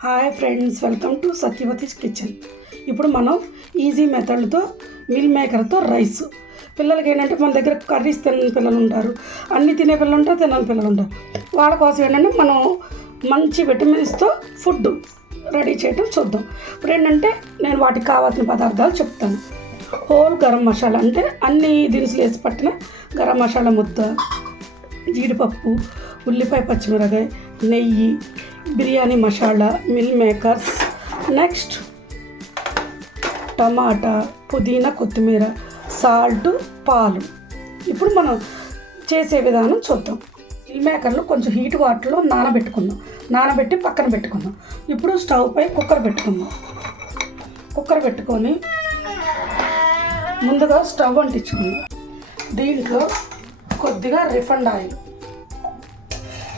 Hi friends welcome to Satyavathi's kitchen ఇప్పుడు మనం easy మెథడ్తో మిల్ మేకర్తో రైస్ పిల్లలకి ఏంటంటే మన దగ్గర కర్రీస్ తినని పిల్లలు ఉంటారు అన్ని తినే పిల్లలు ఉంటారు తినని పిల్లలు ఉంటారు వాళ్ళ కోసం ఏంటంటే మనం మంచి విటమిన్స్తో ఫుడ్ రెడీ చేయడం చూద్దాం. ఇప్పుడు ఏంటంటే నేను వాటికి కావాల్సిన పదార్థాలు చెప్తాను. హోల్ గరం మసాలా అంటే అన్ని దినుసులు వేసి పట్టిన గరం మసాలా ముద్ద జీడిపప్పు ఉల్లిపాయ పచ్చిమిరకాయ నెయ్యి biryani masala meal makers. Next టమాటా పుదీనా కొత్తిమీర సాల్ట్ పాలు. ఇప్పుడు మనం చేసే విధానం చూద్దాం. మిల్ మేకర్లో కొంచెం హీట్ వాటర్లో నానబెట్టుకుందాం. నానబెట్టి పక్కన పెట్టుకుందాం. ఇప్పుడు స్టవ్ పై కుక్కర్ పెట్టుకుందాం. కుక్కర్ పెట్టుకొని ముందుగా స్టవ్ అంటించుకుందాం. దీంట్లో కొద్దిగా రిఫండ్ ఆయిల్.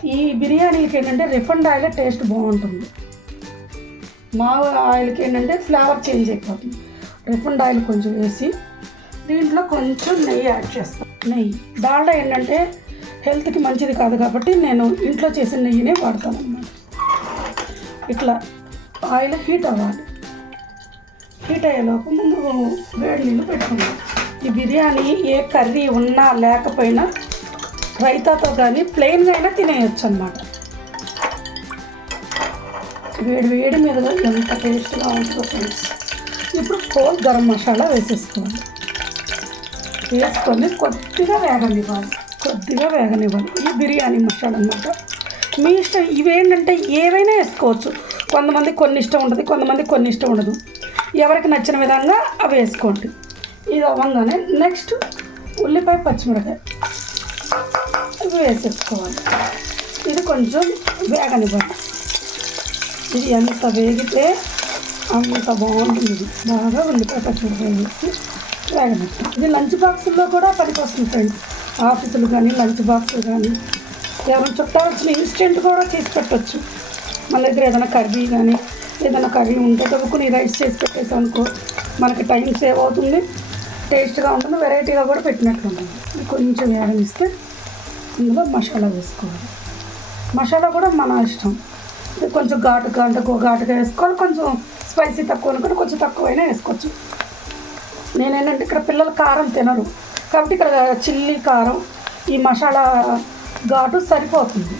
ఈ బిర్యానీకి ఏంటంటే రిఫండ్ ఆయిల్ టేస్ట్ బాగుంటుంది. మా ఆయిల్కి ఏంటంటే ఫ్లేవర్ చేంజ్ అయిపోతుంది. రిఫండ్ ఆయిల్ కొంచెం వేసి దీంట్లో కొంచెం నెయ్యి యాడ్ చేస్తాను నెయ్యి. డాల్డా ఏంటంటే హెల్త్కి మంచిది కాదు కాబట్టి నేను ఇంట్లో చేసిన నెయ్యినే వాడతాను అన్నమాట ఇట్లా ఆయిల్ హీట్ అవ్వాలి. హీట్ అయ్యేలోపు ముందు వేడి నీళ్ళు పెట్టుకుందాం. ఈ బిర్యానీ ఏ కర్రీ ఉన్నా లేకపోయినా రైతాతో కానీ ప్లెయిన్గా అయినా తినేయచ్చు అనమాట వేడి వేడి మీద ఎంత టేస్ట్గా ఉంటుందో ఫ్రెండ్స్ ఇప్పుడు హోల్ గరం మసాలా వేసేసుకోవాలి వేసుకొని కొద్దిగా వేగనివ్వాలి. కొద్దిగా వేగనివ్వాలి. ఈ బిర్యానీ మసాలా అనమాట మీ ఇష్టం ఇవేంటంటే ఏవైనా వేసుకోవచ్చు. కొంతమంది కొన్ని ఇష్టం ఉంటుంది కొంతమంది కొన్ని ఇష్టం ఉండదు. ఎవరికి నచ్చిన విధంగా అవి వేసుకోండి. ఇది అవ్వగానే నెక్స్ట్ ఉల్లిపాయ పచ్చిమిరకాయ. వేసేసుకోవాలి ఇది కొంచెం వేగనివ్వండి ఇది ఎంత వేగితే అంత బాగుంటుంది ఇది బాగా ఉల్లిపాయ పచ్చడి వేసి వేగనిస్తాం ఇది లంచ్ బాక్సుల్లో కూడా పనికొస్తుంది ఫ్రెండ్స్ ఆఫీసులు కానీ లంచ్ బాక్సులు కానీ ఏమైనా చుట్టాలు వచ్చిన ఇన్స్టెంట్ కూడా చేసి పెట్టచ్చు మన దగ్గర ఏదైనా కర్రీ కానీ ఏదైనా కర్రీ ఉంటే తవ్వుకుని రైస్ చేసి పెట్టేసాం అనుకో మనకి టైం సేవ్ అవుతుంది టేస్ట్గా ఉంటుంది వెరైటీగా కూడా పెట్టినట్లు ఉంటుంది కొంచెం వేగనిస్తే ఇందులో మసాలా వేసుకోవాలి. మసాలా కూడా మన ఇష్టం. కొంచెం ఘాటుగా అంటే ఘాటుగా వేసుకోవాలి. కొంచెం స్పైసీ తక్కువ అనుకుంటే కొంచెం తక్కువైనా వేసుకోవచ్చు. నేనేంటంటే ఇక్కడ పిల్లలు కారం తినరు. కాబట్టి ఇక్కడ చిల్లీ కారం ఈ మసాలా ఘాటు సరిపోతుంది.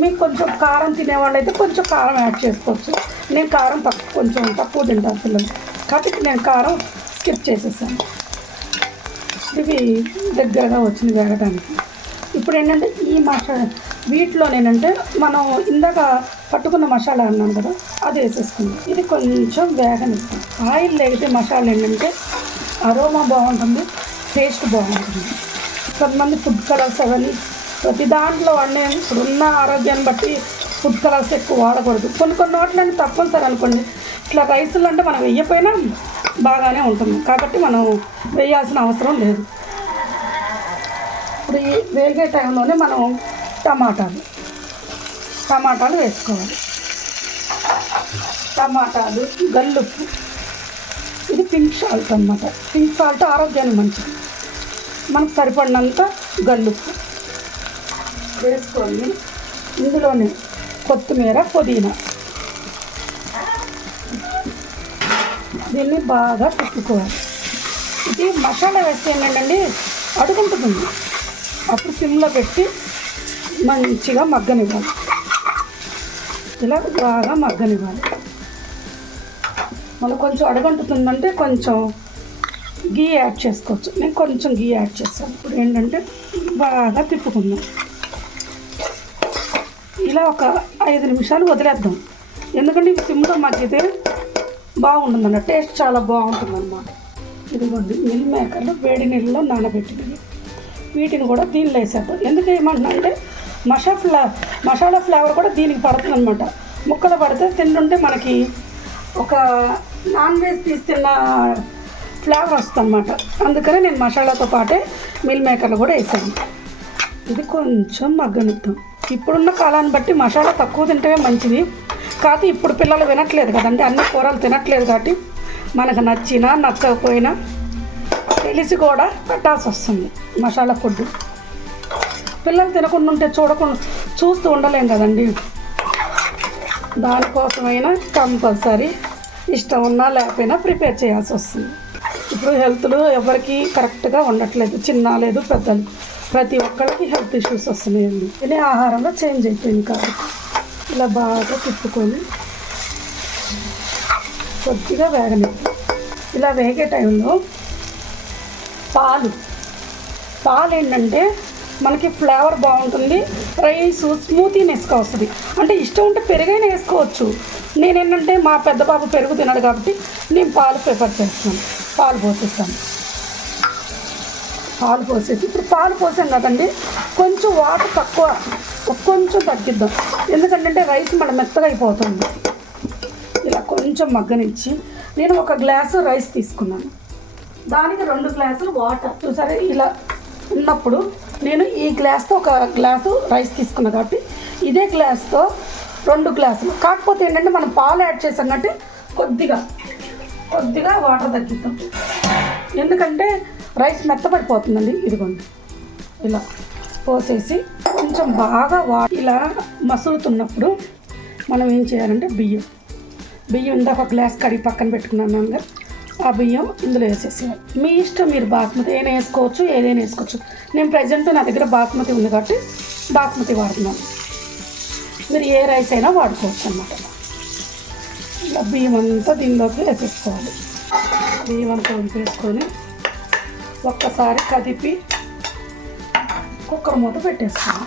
మీకు కొంచెం కారం తినేవాళ్ళు అయితే కొంచెం కారం యాడ్ చేసుకోవచ్చు. నేను కారం తక్కువ కొంచెం తక్కువ తింటాను పిల్లలు. కాబట్టి నేను కారం స్కిప్ చేసేసాను. ఇవి దగ్గరగా వచ్చింది వేగడానికి ఇప్పుడు ఏంటంటే ఈ మసాలా వీటిలో నేనంటే మనం ఇందాక పట్టుకున్న మసాలా అన్నాం కదా అది వేసేసుకుందాం. ఇది కొంచెం వేగనిస్తాం ఆయిల్ లేకపోతే మసాలా ఏంటంటే అరోమా బాగుంటుంది టేస్ట్ బాగుంటుంది. కొంతమంది ఫుడ్ కలర్స్ అవన్నీ ప్రతి దాంట్లో వండే ఇప్పుడున్న ఆరోగ్యాన్ని బట్టి ఫుడ్ కలర్స్ ఎక్కువ వాడకూడదు. కొన్ని కొన్ని వాటిని తప్పనిసరి అనుకోండి. ఇట్లా రైసులు అంటే మనం వెయ్యపోయినా బాగానే ఉంటుంది. కాబట్టి మనం వేయాల్సిన అవసరం లేదు. ఇప్పుడు ఈ వేగే టైంలోనే మనం టమాటాలు టమాటాలు వేసుకోవాలి. టమాటాలు గల్లుప్పు ఇది పింక్ సాల్ట్ అనమాట పింక్ సాల్ట్ ఆరోగ్యానికి మంచిది. మనకు సరిపడినంత గల్లుప్పు వేసుకొని ఇందులోనే కొత్తిమీర పుదీనా దీన్ని బాగా తిప్పుకోవాలి ఇది మసాలా వేస్తే ఏంటంటే అడుగుంటుంది. అప్పుడు సిమ్లో పెట్టి మంచిగా మగ్గనివ్వాలి. ఇలా బాగా మగ్గనివ్వాలి. మనం కొంచెం అడగంటుతుందంటే కొంచెం గీ యాడ్ చేసుకోవచ్చు. నేను కొంచెం గీ యాడ్ చేస్తాను. ఇప్పుడు ఏంటంటే బాగా తిప్పుకుందాం. ఇలా ఒక ఐదు నిమిషాలు వదిలేద్దాం. ఎందుకంటే ఇవి సిమ్లో మగ్గితే బాగుంటుంది బాగుంటుందన్న టేస్ట్ చాలా బాగుంటుంది అనమాట ఇదిగోండి మిల్ మేకర్లు వేడి నీళ్ళలో నానబెట్టినవి వీటిని కూడా దీనిలో వేసేద్దాం. ఎందుకు ఏమంటున్నా అంటే మసా ఫ్లా మసాలా ఫ్లేవర్ కూడా దీనికి పడుతుంది అనమాట ముక్కలు పడితే తింటుంటే మనకి ఒక నాన్ వెజ్ తీస్తున్న ఫ్లేవర్ వస్తుంది అనమాట అందుకనే నేను మసాలాతో పాటే మిల్ మేకర్లు కూడా వేసాను. ఇది కొంచెం మగ్గనిద్దాం. ఇప్పుడున్న కాలాన్ని బట్టి మసాలా తక్కువ తింటే మంచిది. కాదు ఇప్పుడు పిల్లలు వినట్లేదు కదండి అన్ని కూరలు తినట్లేదు కాబట్టి మనకు నచ్చినా నచ్చకపోయినా తెలిసి కూడా పెట్టాల్సి వస్తుంది మసాలా ఫుడ్. పిల్లలు తినకుండా ఉంటే చూడకుండా చూస్తూ ఉండలేం కదండి. దానికోసమైనా కంపల్సరీ ఇష్టం ఉన్నా లేకపోయినా ప్రిపేర్ చేయాల్సి వస్తుంది. ఇప్పుడు హెల్త్లు ఎవరికి కరెక్ట్గా ఉండట్లేదు చిన్న లేదు పెద్దలు. ప్రతి ఒక్కరికి హెల్త్ ఇష్యూస్ వస్తున్నాయండి. తినే ఆహారంలో చేంజ్ అయిపోయింది కాబట్టి. ఇలా బాగా తిప్పుకొని కొద్దిగా వేగని. ఇలా వేగే టైంలో పాలు. పాలు ఏంటంటే మనకి ఫ్లేవర్ బాగుంటుంది రైస్ స్మూతీనెస్గా వస్తుంది. అంటే ఇష్టం ఉంటే పెరుగైనా వేసుకోవచ్చు. నేనేంటంటే మా పెద్ద బాబు పెరుగు తినడు కాబట్టి నేను పాలు ప్రిఫర్ చేస్తాను. పాలు పోసేస్తాను. పాలు పోసేసి ఇప్పుడు పాలు పోసాం కదండి కొంచెం వాటర్ తక్కువ కొంచెం తగ్గిద్దాం. ఎందుకంటే రైస్ మన మెత్తగా అయిపోతుంది. ఇలా కొంచెం మగ్గనిచ్చి నేను ఒక గ్లాసు రైస్ తీసుకున్నాను. దానికి రెండు గ్లాసులు వాటర్. చూసారా? ఇలా ఉన్నప్పుడు నేను ఈ గ్లాస్తో ఒక గ్లాసు రైస్ తీసుకున్నాను కాబట్టి ఇదే గ్లాస్తో రెండు గ్లాసులు. కాకపోతే ఏంటంటే మనం పాలు యాడ్ చేసాం కాబట్టి కొద్దిగా కొద్దిగా వాటర్ తగ్గిద్దాం. ఎందుకంటే రైస్ మెత్తపడిపోతుందండి ఇదిగోండి. ఇలా పోసేసి కొంచెం బాగా వా ఇలా మసులుతున్నప్పుడు మనం ఏం చేయాలంటే బియ్యం. బియ్యం ఇందాక ఒక గ్లాస్ కడిగి పక్కన పెట్టుకున్నాను కదా ఆ బియ్యం ఇందులో వేసేసేయాలి. మీ ఇష్టం మీరు బాస్మతి ఏదైనా వేసుకోవచ్చు ఏదైనా వేసుకోవచ్చు. నేను ప్రజెంట్ నా దగ్గర బాస్మతి ఉంది కాబట్టి బాస్మతి వాడుతున్నాను. మీరు ఏ రైస్ అయినా వాడుకోవచ్చు అన్నమాట. ఇలా బియ్యం అంతా దీనిలోకి వేసేసుకోవాలి. బియ్యం అంతా వేసుకొని ఒక్కసారి కదిపి కుక్కర్ మూత పెట్టేస్తాను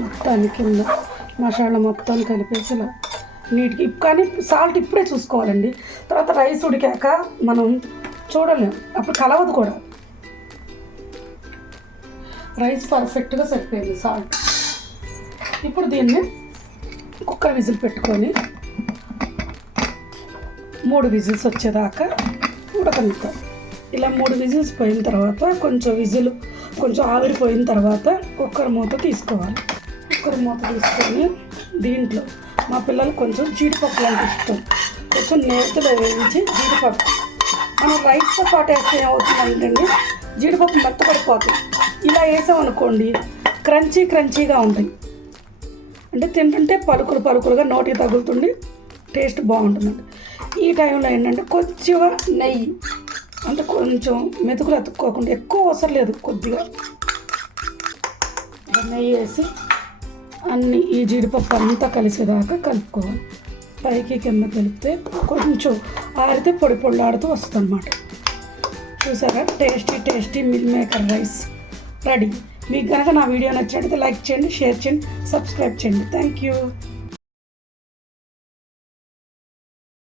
మొత్తాన్ని కింద మసాలా మొత్తం కలిపేసి ఇలా నీటికి కానీ సాల్ట్ ఇప్పుడే చూసుకోవాలండి. తర్వాత రైస్ ఉడికాక మనం చూడలేం. అప్పుడు కలవదు కూడా. రైస్ పర్ఫెక్ట్గా సరిపోయింది సాల్ట్. ఇప్పుడు దీన్ని కుక్కర్ విజిల్ పెట్టుకొని మూడు విజిల్స్ వచ్చేదాకా ఉడకనిస్తాం ఇలా మూడు విజిల్స్ పోయిన తర్వాత కొంచెం విజిల్ కొంచెం ఆవిరిపోయిన తర్వాత కుక్కర్ మూత తీసుకోవాలి. కుక్కర్ మూత తీసుకొని దీంట్లో మా పిల్లలు కొంచెం జీడిపప్పు అంటే ఇష్టం. కొంచెం నేతిలో వేయించి జీడిపప్పు. మనం రైస్తో పాటు వేస్తే ఏమవుతుందంటే జీడిపప్పు మెత్తపడిపోతుంది ఇలా వేసామనుకోండి క్రంచీ క్రంచీగా ఉంటాయి. అంటే తింటుంటే పలుకులు పలుకులుగా నోటికి తగులుతుండి టేస్ట్ బాగుంటుందండి. ఈ టైంలో ఏంటంటే కొంచెంగా నెయ్యి. అంటే కొంచెం మెతుకులు అతుక్కోకుండా ఎక్కువ అవసరం లేదు కొద్దిగా. నెయ్యి వేసి అన్ని ఈ జీడిపప్పు అంతా కలిసేదాకా కలుపుకోవాలి. పైకి కింద కలిపితే కొంచెం ఆరితే పొడి పొళ్ళాడుతూ వస్తుంది అనమాట చూసారా? Tasty tasty meal maker rice ready. మీకు కనుక నా వీడియో నచ్చినట్లయితే లైక్ చేయండి షేర్ చేయండి సబ్స్క్రైబ్ చేయండి. Thank you.